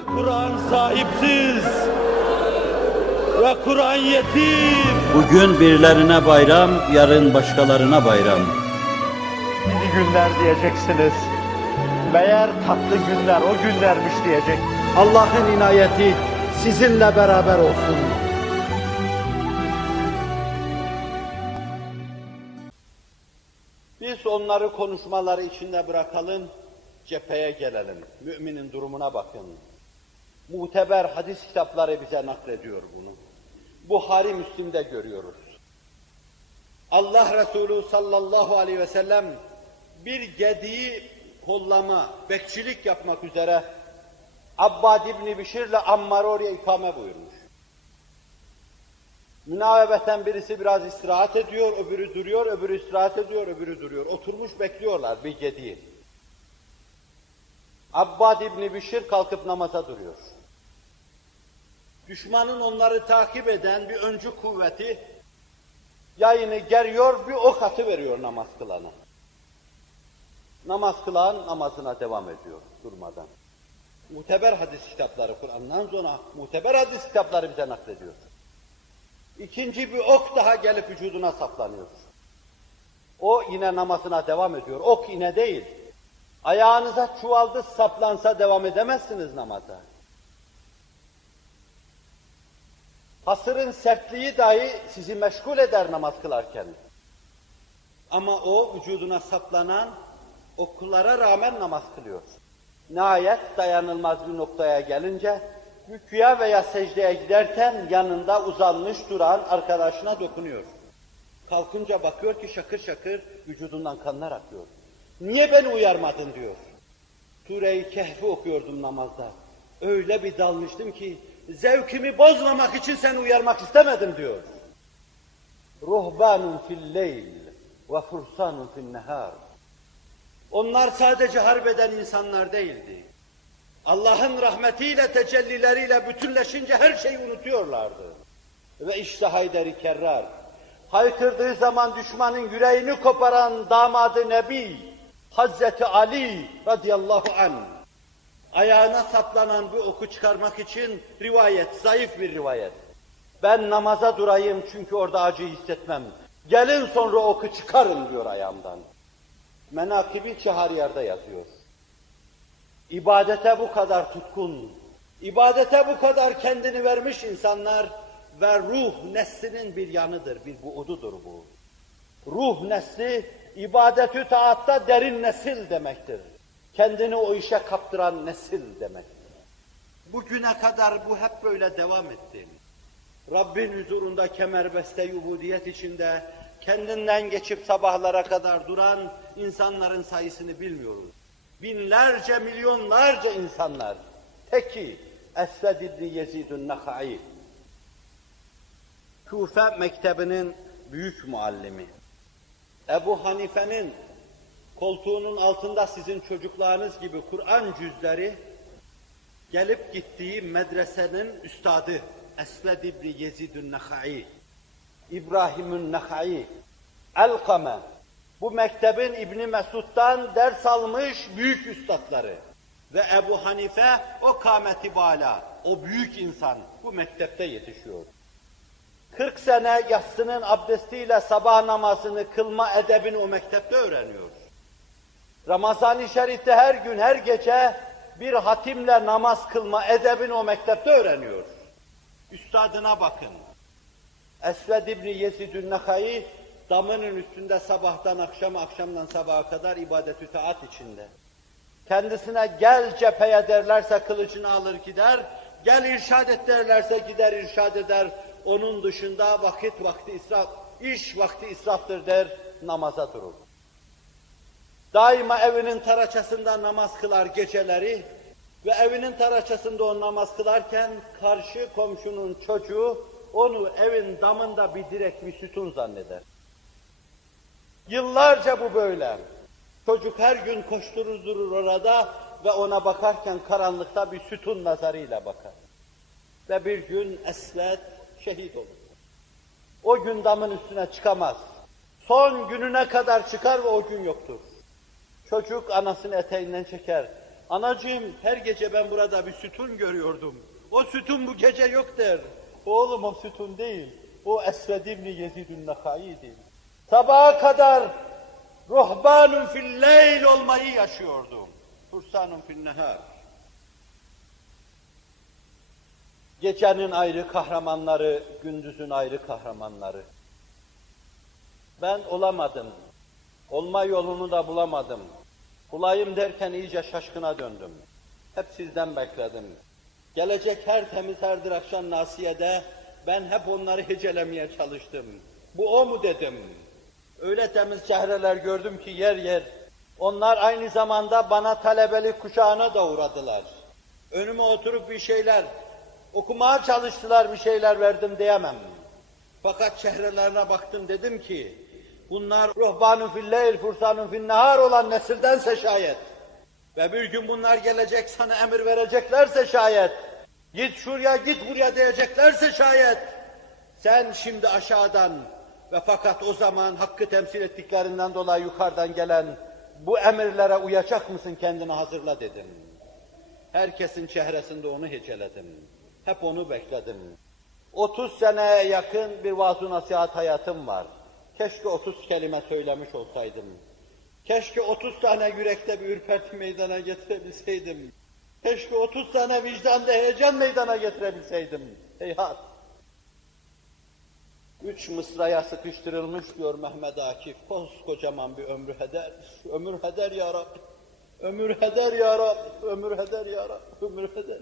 Ve Kur'an sahipsiz. Ve Kur'an yetim. Bugün birilerine bayram, yarın başkalarına bayram. Gidi günler diyeceksiniz. Meğer tatlı günler o günlermiş diyecek. Allah'ın inayeti sizinle beraber olsun. Biz onları konuşmaları içinde bırakalım, cepheye gelelim. Müminin durumuna bakın. Muteber hadis kitapları bize naklediyor bunu. Buhari Müslim'de görüyoruz. Allah Resulü sallallahu aleyhi ve sellem bir gediği kollama, bekçilik yapmak üzere Abbad İbni Bişir'le Ammar'ı oraya ikame buyurmuş. Münavebeten birisi biraz istirahat ediyor, öbürü duruyor, öbürü istirahat ediyor, öbürü duruyor. Oturmuş bekliyorlar bir gediği. Abbad İbni Bişir kalkıp namaza duruyor. Düşmanın onları takip eden bir öncü kuvveti yayını geriyor, bir ok atı veriyor namaz kılana. Namaz kılan namazına devam ediyor durmadan. Muteber hadis kitapları Kur'an'dan sonra muteber hadis kitapları bize naklediyor. İkinci bir ok daha gelip vücuduna saplanıyor. O yine namazına devam ediyor. Ok yine değil. Ayağınıza çuvaldız saplansa devam edemezsiniz namaza. Hasırın sertliği dahi sizi meşgul eder namaz kılarken. Ama o vücuduna saplanan oklara rağmen namaz kılıyor. Nihayet dayanılmaz bir noktaya gelince rüküye veya secdeye giderken yanında uzanmış duran arkadaşına dokunuyor. Kalkınca bakıyor ki şakır şakır vücudundan kanlar akıyor. Niye beni uyarmadın diyor. Sure-i Kehf'i okuyordum namazda. Öyle bir dalmıştım ki zevkimi bozmamak için seni uyarmak istemedim diyor. Ruhbanun fil leyl ve fursanun fil nehar. Onlar sadece harbeden insanlar değildi. Allah'ın rahmetiyle, tecellileriyle bütünleşince her şeyi unutuyorlardı. Ve işte Hayderi Kerrar, haykırdığı zaman düşmanın yüreğini koparan damadı Nebi, Hazreti Ali radıyallahu anh, ayağına saplanan bir oku çıkarmak için rivayet, zayıf bir rivayet. Ben namaza durayım çünkü orada acı hissetmem. Gelin sonra oku çıkarın diyor ayağımdan. Menakibi Çahariyar'da yazıyor. İbadete bu kadar tutkun, ibadete bu kadar kendini vermiş insanlar ve ruh neslinin bir yanıdır, bir buududur bu. Ruh nesli, ibadetü taatta derin nesil demektir. Kendini o işe kaptıran nesil demektir. Bugüne kadar bu hep böyle devam etti. Rabbin huzurunda kemerbeste ubudiyet içinde kendinden geçip sabahlara kadar duran insanların sayısını bilmiyoruz. Binlerce, milyonlarca insanlar. Peki, Esved İbni Yezidun Nakai, Kufe mektebinin büyük muallimi. Ebu Hanife'nin koltuğunun altında sizin çocuklarınız gibi Kur'an cüzleri gelip gittiği medresenin üstadı Esved İbni Yezidun Nakai, İbrahim'ün Nakai, Elkame, bu mektebin İbni Mesud'dan ders almış büyük üstadları. Ve Ebu Hanife o kâmeti bala, o büyük insan bu mektepte yetişiyor. 40 sene yatsının abdestiyle sabah namazını kılma edebini o mektepte öğreniyor. Ramazan-ı Şerif'te her gün, her gece bir hatimle namaz kılma edebini o mektepte öğreniyor. Üstadına bakın. Esved İbni Yezidün Nekai, damının üstünde sabahtan akşama, akşamdan sabaha kadar ibadet-ü taat içinde. Kendisine gel cepheye derlerse kılıcını alır gider, gel irşad et derlerse gider irşad eder. Onun dışında vakit vakti israf, iş vakti israftır der, namaza durur. Daima evinin taraçasında namaz kılar geceleri ve evinin taraçasında o namaz kılarken karşı komşunun çocuğu onu evin damında bir direk bir sütun zanneder. Yıllarca bu böyle. Çocuk her gün koşturur durur orada ve ona bakarken karanlıkta bir sütun nazarıyla bakar. Ve bir gün Esved şehit olur. O gün damın üstüne çıkamaz. Son gününe kadar çıkar ve o gün yoktur. Çocuk anasının eteğinden çeker. Anacığım her gece ben burada bir sütun görüyordum. O sütun bu gece yok der. Oğlum o sütun değil. O Esved İbni Yezid'ün Nakai'di. Sabaha kadar ruhbanun fil leyl olmayı yaşıyordum. Fursanun fil nehar. Gecenin ayrı kahramanları, gündüzün ayrı kahramanları. Ben olamadım. Olma yolunu da bulamadım. Bulayım derken iyice şaşkına döndüm. Hep sizden bekledim. Gelecek her temiz herdir akşam nasiyede ben hep onları hecelemeye çalıştım. Bu o mu dedim. Öyle temiz çehreler gördüm ki yer yer. Onlar aynı zamanda bana talebelik kuşağına da uğradılar. Önüme oturup bir şeyler okumaya çalıştılar bir şeyler verdim diyemem. Fakat çehrelerine baktım dedim ki bunlar ruhbanun fil leyl fursanun fil nehar olan nesildense şayet ve bir gün bunlar gelecek sana emir vereceklerse şayet git şuraya git buraya diyeceklerse şayet sen şimdi aşağıdan ve fakat o zaman hakkı temsil ettiklerinden dolayı yukarıdan gelen bu emirlere uyacak mısın kendini hazırla dedim. Herkesin çehresinde onu heceledim. Hep onu bekledim. 30 seneye yakın bir vaaz nasihat hayatım var. Keşke 30 kelime söylemiş olsaydım. Keşke 30 tane yürekte bir ürperti meydana getirebilseydim. Keşke 30 tane vicdanda heyecan meydana getirebilseydim. Heyhat. Üç mısraya sıkıştırılmış diyor Mehmet Akif. Koskocaman bir ömrü heder. Ömür heder ya Rabbi. Ömür heder ya Rabbi. Ömür heder ya Rabbi. Ömür heder.